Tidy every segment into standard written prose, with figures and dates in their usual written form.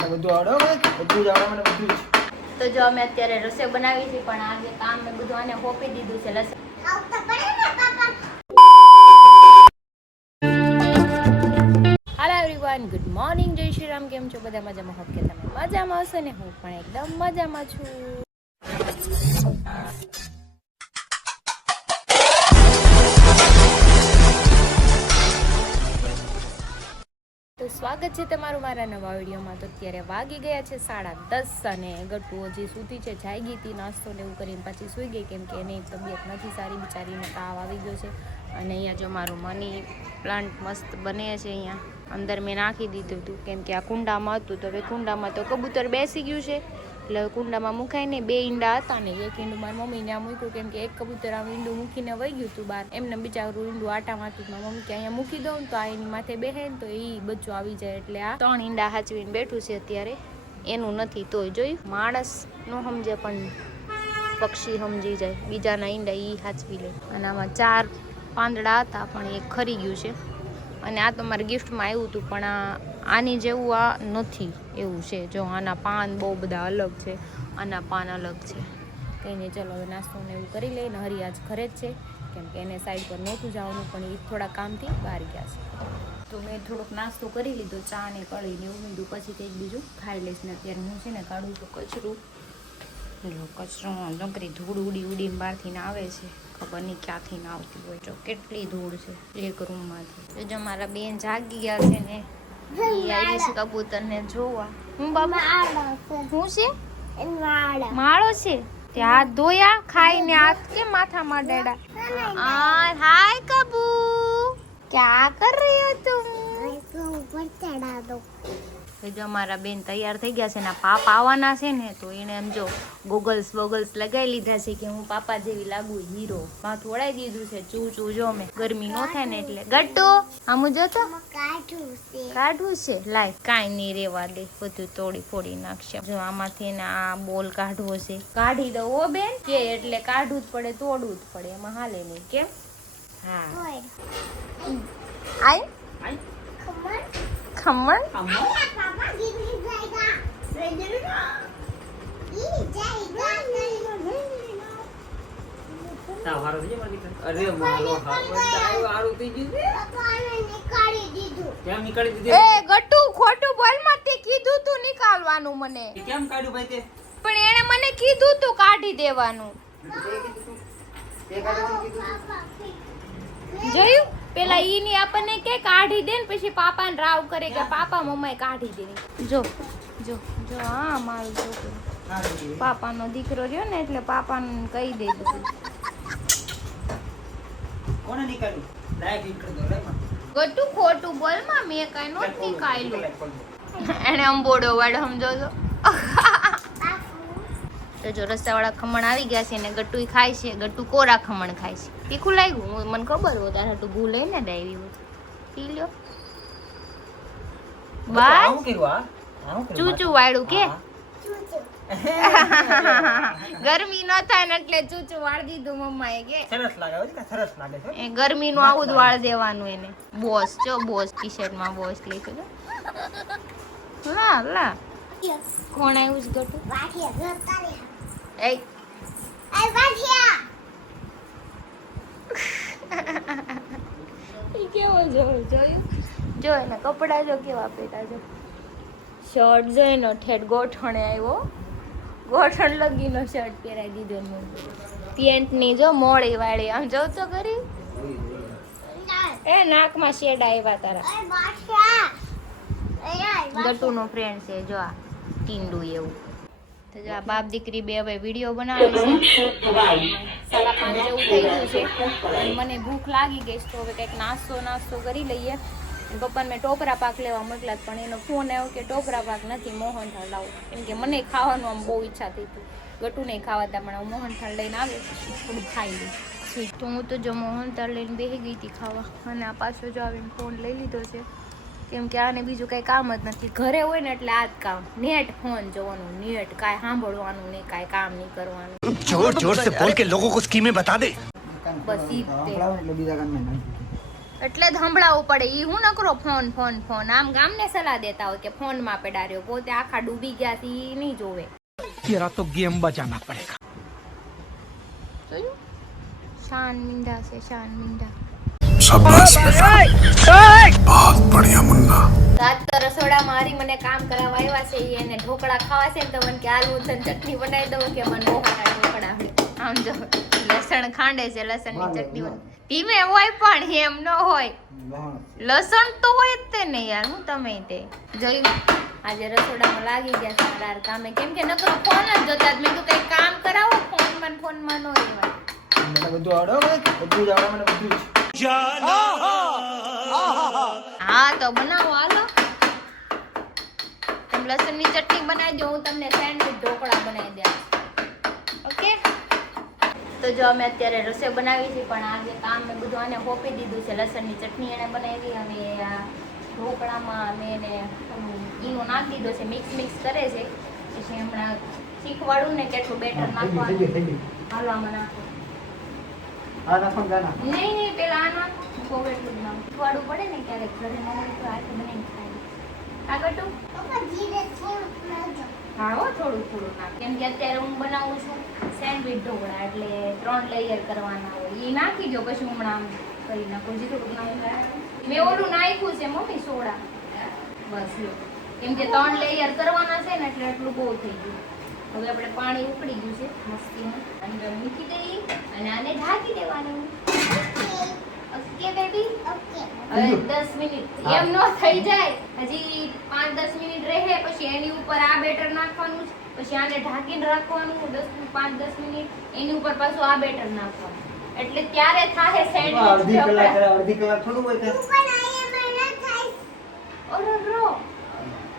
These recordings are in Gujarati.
બધું આવડે બધું જ આવડે મને બધું જ. તો જો અમે અત્યારે રસોઈ બનાવી છે પણ આજે કામ મેં બધું આને સોંપી દીધું છે. હાલો એવરીવન, ગુડ મોર્નિંગ, જય શ્રી રામ. કેમ છો બધા? મજામાં? હોપ કે તમે મજામાં હશો ને? હું પણ એકદમ મજામાં છું. તો સ્વાગત છે તમારું મારા નવા વિડીયોમાં. તો અત્યારે વાગી ગયા છે 10:30 અને ગટ્ટુ હજી સૂતી છે. જાગી હતી, નાસ્તો ને એવું કરીને પાછી સૂઈ ગઈ કેમ કે એની તબિયત નથી સારી, બિચારીને તાવ આવી ગયો છે. અને અહીંયા જો મારું મની પ્લાન્ટ મસ્ત બને છે. અહીંયા અંદર મેં નાખી દીધું હતું કેમ કે આ કુંડામાં હતું, તો હવે કુંડામાં તો કબૂતર બેસી ગયું છે એટલે કુંડામાં મુકાય ને. 2 ઈંડા હતા ને એક ઈંડું મારી મમ્મીને આ મૂક્યું કેમ કે એક કબૂતર આમ ઈંડું મૂકીને વહી ગયું હતું બહાર. એમને બિચારું ઈંડું આટામાં હતું. મારી મમ્મી કે અહીંયા મૂકી દઉં ને તો આ એની માથે બેસે ને તો એ બચ્ચું આવી જાય, એટલે આ 3 ઈંડા હાચવીને બેઠું છે અત્યારે. એનું નથી તોય જોયું, માણસ ન સમજે પણ પક્ષી સમજી જાય, બીજાના ઈંડા એ હાચવી લે. અને આમાં 4 પાંદડા હતા પણ એ ખરી ગયું છે. અને આ તો મારે ગિફ્ટમાં આવ્યું હતું પણ આની જેવું આ નથી એવું છે. જો આના પાન બહુ બધા અલગ છે, આના પાન અલગ છે. કંઈ નહીં, ચલો હવે નાસ્તો ને એવું કરી લઈને. હરી આજ ઘરે જ છે કેમ કે એને સાઈડ પર નહોતું જવાનું પણ એ થોડા કામથી બહાર ગયા છે. તો મેં થોડોક નાસ્તો કરી લીધો, ચા ને કળી ને ઉમેર્યું, પછી કંઈક બીજું ખાઈ લઈશ. ને અત્યારે હું છે ને કાઢું છું કચરું. કચરો નકરી ધૂળ ઉડીને બહારથી ને આવે છે, ખબર નહીં ક્યાંથી ના આવતી હોય. જો કેટલી ધૂળ છે એક રૂમમાંથી. જો મારા બેન જાગી ગયા છે ને, એ આવી છે કબૂતરને જોવા. હું બાબા શું છે? માળો છે તે હાથ ધોયા ખાઈને હાથ કે માથામાં ડેડા. હાય કબુ, ક્યાં કર રહી હો તુમ? ऊपर चढ़ा दो. જો મારા બેન તૈયાર થઈ ગયા છે ને પાપા આવવાના છે ને, તો એને એમ જો ગોગલ્સ લગાવી લીધા છે કે હું પાપા જેવી લાગુ, હીરો. માથું ઓળાઈ દીધું છે. ચૂ જો મેં ગરમી નો થાય ને એટલે. ગટ્ટુ આમું જો તો કાઢવું છે. લાય કાંઈ નહીં, રેવા દે, બધું તોડી ફોડી નાખશે. જો આમાંથી ને આ બોલ કાઢવો છે, કાઢી દો ઓ બેન કે એટલે કાઢવું જ પડે, તોડવું જ પડે, એમાં હાલે નહીં. કેમ? હા આઈ ખમણ ગટ્ટુ ખોટું બોલ માં. તે કીધું તું નીકાળવાનું મને. કેમ કાઢ્યું ભાઈ તે? પણ એને મને કીધું તું કાઢી દેવાનું. જોયું? પેલા ઈની આપણને કે કાઢી દે ને પછી પાપાને રાવ કરે કે પાપા મમ્માએ કાઢી દે. જો જો જો હા મારું છોકરું પાપાનો દીકરો રહ્યો ને એટલે પાપાને કહી દે બધું. કોને નીકાળ્યું? ડાયરેક્ટ નીકળી દો રે માં. ગટુ ખોટું બોલ માં, મેં કઈ નહોતી કાઢ્યું. એને અંબોડો વાળ સમજો છો. તો જો રસાવાળા ખમણ આવી ગયા છે ને ગટ્ટુ ખાય છે. ગટ્ટુ કોરા ખમણ ખાય છે. તીખું લાગ્યું મને ખબર હોય, તારે હાટું ભૂલ લઈ ને ડાયરી હોય. પી લ્યો બસ. ચૂચું વાળું કે ગરમી ન થાય ને એટલે ચૂચું વાળ દીધું મમ્માએ કે સરસ લાગે છે. સરસ લાગે છે. એ ગરમીનું આવું જ વાળ દેવાનું એને. બોસ જો બોસ ટી-શર્ટ માં બોસ લખ્યું છે. હા લા કોણ આવ્યું છે ગટુ? એ કેવો જોયું? જો એના કપડા જો કેવા પહેર્યા છે. શર્ટ જો એનો ઠેઠ ગોઠણે આવ્યો, ગોઠણ લગીનો શર્ટ પહેરાવી દીધો. પેન્ટની જો મોળી વાળી આમ જો તો કરી. એ નાકમાં શેડ આવ્યા તારા. ગટુનો ફ્રેન્ડ છે જો આ ટીંડુ એવું. તો જો આ બાપ દીકરી બે હવે વિડીયો બનાવે છે. 5:30 જેવું થઈ ગયું છે અને મને ભૂખ લાગી ગઈ છે, તો હવે કંઈક નાસ્તો કરી લઈએ. પપ્પાને મેં ટોપરા પાક લેવા મોકલ્યા પણ એનો ફોન આવ્યો કે ટોપરા પાક નથી, મોહનથાળ લાવો. કેમ કે મને ખાવાનું આમ બહુ ઈચ્છા થઈ હતી. ગટુને ખાવાતા પણ હું મોહનથાળ લઈને આવે થોડું ખાઈ લઉં સ્વીટ. તો હું તો જો મોહનથાળ લઈને બેસી ગઈ હતી ખાવા, અને આ પાછો જો આવીને ફોન લઈ લીધો છે કેમ કે આને બીજું કાંઈ કામ જ નથી. ઘરે હોય ને એટલે આ જ કામ, નેટ ફોન જોવાનું, નેટ કાંઈ સાંભળવાનું નહીં, કાંઈ કામ નહીં કરવાનું. जोर जोर से बोल के लोगों को स्कीमें बता दे. બસ ઈ જ તે. એટલે જ સંભળાવવું પડે. ઈ હું નકરો ફોન ફોન ફોન આમ ગામને સલાહ દેતા હોય કે ફોન માં પેડાર્યો, પોતે આખા ડૂબી ગયા છે ઈ નહીં જોવે. तेरा तो गेम बजाना पड़ेगा. જોયું? શાન મીંડા છે, શાન મીંડા. शाबाश बेटा, बहुत बढ़िया मुन्ना. રાત તો રસોડામાં હારી મને કામ કરાવવા આવ્યા છે. ઈ એને ઢોકળા ખાવા છે ને તો મને કે હાલ હું તને ચટણી બનાવી દઉં કે મને મોહના ઢોકળા આવડે. આમ જો લસણ ખાંડે છે, લસણની ચટણી ધીમે હોય પણ એમ ન હોય. લસણ તો હોય જ તે ને યાર, હું તમે તે જોયું. આજે રસોડામાં લાગી ગયા સારા કામે, કેમ કે નકરો ફોન જ જોતા જ. મેં કીધું કઈ કામ કરાવો, ફોનમાં ન રહેવાય. મને બધું આવડે હો, બધું જ આવડે મને બધું જ. હા તો બનાવો હાલો. તમે લસણની ચટણી બનાવી દો, હું તમને સેન્ડવિચ ઢોકળા બનાવી દઉં. ઓકે, તો જો અમે અત્યારે રસોઈ બનાવી છે, પણ આજે કામ મેં બધું આને સોંપી દીધું છે. લસણની ચટણી એને બનાવી અને આ ઢોકળામાં મેં એને ઈનો નાખી દીધો છે. મિક્સ કરે છે. પછી હમણાં શીખવાડું ને કેટલું બેટર નાખવાનું. હાલો આમાં નાખો. આ નાખો ને ગાના. નહીં પેલા આ નાખો, એટલું જ નાખો. શીખવાડવું પડે ને ક્યારેક ઘરે ન હોય તો હાથે બનાવીને ખાય. આ કટું હા હો, થોડું નાખ. કેમ કે અત્યારે હું બનાવું છું સેન્ડવિચ ઢોકળા, એટલે 3 લેયર કરવાના હોય. એ નાખી દો, પછી હમણાં આમ કરી નાખું. જે થોડુંક નાખું મેં ઓલું નાખ્યું છે મમ્મી સોડા, બસ લો. કેમ કે 3 લેયર કરવાના છે ને એટલે એટલું બહુ થઈ ગયું. હવે આપણે પાણી ઉકળી ગયું છે મસ્તીનું, અંદર મૂકી દઈએ અને આને ઢાંકી દેવાનું. Okay baby, okay. હવે 10 મિનિટ એમ ન થઈ જાય, હજી 5-10 મિનિટ રહે, પછી એની ઉપર આ બેટર નાખવાનું છે, પછી આને ઢાંકીને રાખવાનું 5-10 મિનિટ, એની ઉપર પાછું આ બેટર નાખવાનું. એટલે ત્યારે થાય સેન્ડવિચ. અડધી કલાક થોડું હોય કે ઓરો બ્રો,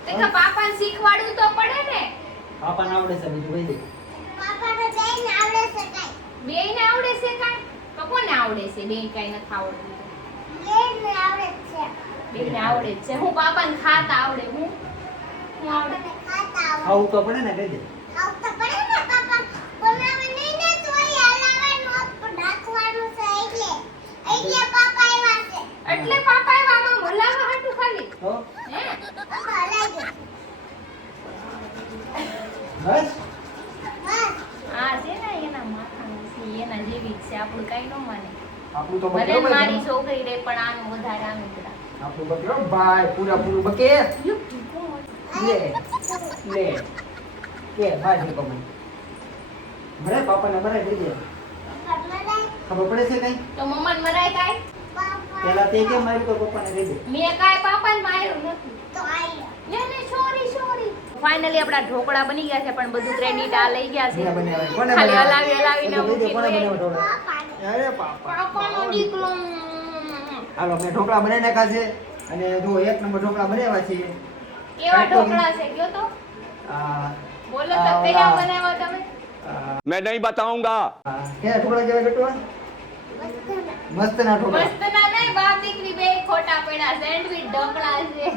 તે પાપાને શીખવાડવું તો પડે ને. પાપાને આવડે છે બીજું કઈ દે. બેયને આવડે છે કાઈ? તો કોને આવડે છે? બેય કાઈ નથી આવડતું. બેયને આવડે છે. હું પાપાને ખાતા આવડે. હું આવડે? ખાવું તો પડે ને કઈ દે. એટલે પાપાએ આમાં હલાવા હાટું ખાલી. હો હે? બસ આ છે ને એના માથાનું છે, એના જેવી જ છે. આપણું કાઈ ન માને. આપણું તો ભલે બકરો મારી છોકરી રે, પણ આનું વધારે આનું કરા. આપણું બકરો ભાઈ પૂરું બકે. લે કે ભાઈ ને કમાઈ મરે પાપાને મરાઈ દેજે. ખબર પડે છે કઈ? તો મમ્માને મરાય કાઈ? પેલા તે કેમ માર્યું તો પપ્પાને દેજે. મેં કાઈ પાપાને માર્યું નથી. ને સોરી. ફાઇનલી આપડા ઢોકળા બની ગયા છે, પણ બધું ક્રેડિટ આ લઈ ગયા છે. ખાલી હલાવીને મૂકી. અરે પાપા પાપાનો દીકરો. હાલો મેં ઢોકળા બનાવી નાખ્યા છે, અને જો 1 નંબર ઢોકળા બનાવ્યા છે. કેવા ઢોકળા છે કયો તો? બોલો તો કયા બનાવ્યા તમે? मैं नहीं बताऊंगा. કે ઢોકળા કેવા ગટવા? મસ્ત ના ઢોકળા. મસ્ત ના નહીં, બાપ દીકરી બે ખોટા પડ્યા. સેન્ડવિચ ઢોકળા છે.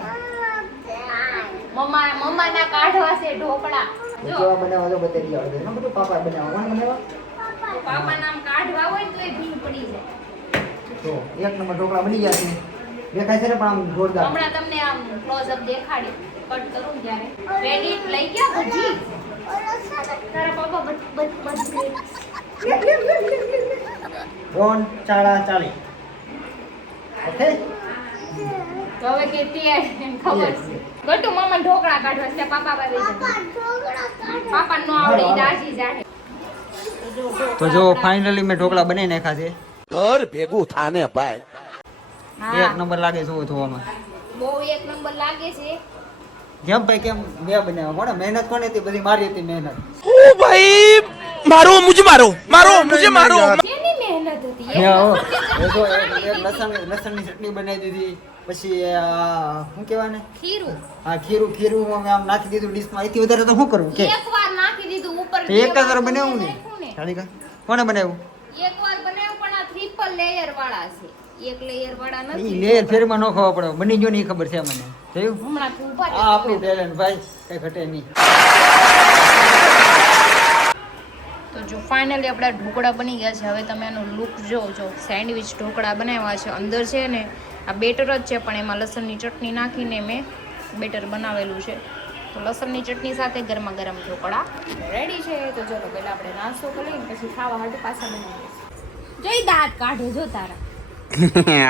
મમ્માના કાઢવા છે ઢોકળા. જો કેવા બનાવવા તો બતાવી આવડે છે. બધું પાપા બનાવવા. કોણ બનાવવા? પાપા નામ કાઢવા હોય ને તો એ ભીમ પડી જાય. તો 1 નંબર ઢોકળા બની ગયા છે. દેખાય છે ને પણ આમ જોરદાર. હમણાં તમને આમ ક્લોઝ અપ દેખાડી કટ કરું ત્યારે ક્રેડિટ લઈ ગયા બધી. તારા પાપા ડોન ચાળા ચાલી. ઓકે તો હવે કેટલી એમ ખબર છે. ગટુ મામા ઢોકળા કાઢવા છે. પાપા બાબે પાપા નો આવડે ઈ દાજી જાહે. તો જો ફાઇનલી મેં ઢોકળા બનાવી નાખ્યા છે. घर भेगू थाने भाई. 1 નંબર લાગે છે જોવામાં. બહુ 1 નંબર લાગે છે. કેમ ભાઈ કેમ બે બનાવ્યા? કોણે મહેનત કોને હતી? બધી મારી હતી મહેનત. ओ भाई मारो मुझे मारो. કેની મહેનત હતી? હે હો એ જો એક લસણની ચટણી બનાવી દીધી. પછી શું કહેવાય ને? ખીરું હા ખીરું અમે આમ નાખી દીધું ડીશમાં. એથી વધારે તો શું કરવું કે? એકવાર નાખી દીધું ઉપર. તો એક જ વાર બનાવ્યું ને. ચાલી કોને બનાવ્યું? એકવાર બનાવ્યું, પણ આ ટ્રિપલ લેયર વાળા છે. 1 લેયર વાળા ઈ નથી. લેયર ફેરમાં ન ખબર પડે. બની ગયો ને એ ખબર છે મને. જોયું? હમણાં તું ઉભા આ આપણું ટેલેન્ટ ભાઈ, કઈ ઘટે નહીં. તો તો જો ફાઇનલી આપણા ઢોકળા બની ગયા છે. હવે તમે એનો લુક જો સેન્ડવિચ ઢોકળા બનાવ્યા છે. અંદર છે ને આ બેટર જ છે, પણ એમાં લસણની ચટણી નાખીને મેં બેટર બનાવેલું છે. તો લસણની ચટણી સાથે ગરમા ગરમ ઢોકળા રેડી છે. તો ચલો પહેલાં આપણે નાસ્તો કરી લઈને પછી ખાવા હાટુ પાછા બનાવીએ. જોઈ દાંત કાઢે જો તારા.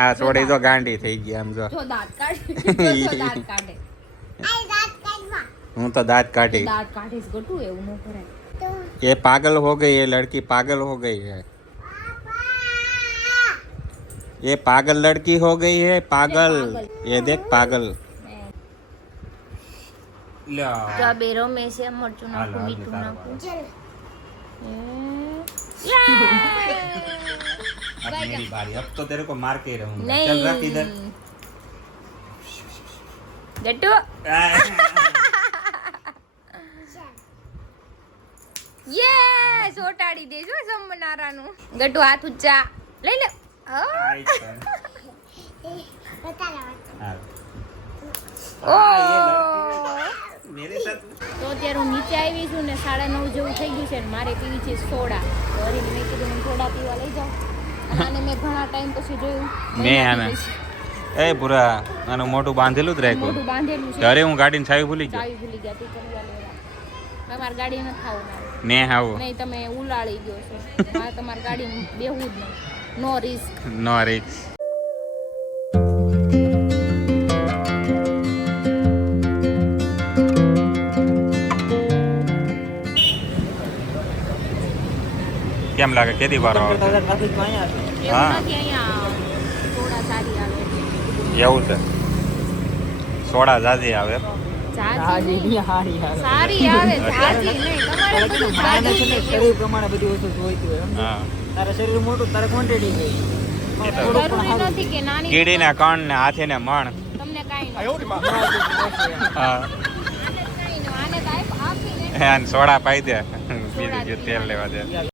આ છોડી તો ગાંડી થઈ ગઈ આમ જો. જો દાંત કાઢે જો દાંત કાઢે. હું તો दांत काटी. दांत काटिस गटू એવું ન કરાય. ये पागल हो गई है लड़की, पागल हो गई है ये पागल लड़की हो गई है पागल. ये देख पागल. જો આ બે રમે છે મરચું નાખું મીઠું નાખું. अब मेरी बारी. अब तो तेरे को मार के ही रहूंगा. नहीं. चल रख इधर. ગટુ યે સોટાડી દેજો સમનારાનું. ગટુ હાથ ઊંચા લઈ લે. ઓ मेरे साथ તો અત્યારે હું નીચે આવી છું ને 9:30 જેવું થઈ ગયું છે ને મારે પીવી છે સોડા. તો હરીને મેં કીધું મને સોડા પીવા લઈ જાઉં. અને આને મેં ઘણા ટાઈમ પછી જોયું. મેં આને એ પૂરા આનું મોટું બાંધેલું જ રાખ્યું. મોટું બાંધેલું છે. ત્યારે હું ગાડીની ચાવી ભૂલી ગયો. ચાવી ભૂલી ગયા તું કરવા લેવા. તમારી ગાડી નથી ખાવું મારે. ને આવું નહીં તમે ઉલાળી ગયો છો. મારે તમારી ગાડી બેહવું જ નહીં. નો રિસ્ક. નો રિક્સ. કેમ લાગે કેદી વારો આવે? એવું હા. નથી અહીંયા સોડા સારી આવે. એવું છે સોડા જાજી આવે. સારી આવે જાજી નહીં. તમારે બધું જાજી જ શરીર પ્રમાણે બધી વસ્તુ જોઈતી હોય. હા તારા શરીર મોટું, તારે ક્વોન્ટિટી ગઈ. એ તો જરૂરી નથી કે નાની કીડીને કણ ને હાથીને મણ. તમને કાંઈ નહીં. હા આને કાંઈ નહીં. આને તો આપીને અને સોડા પાઈ દે બીજું જે તેલ લેવા દે.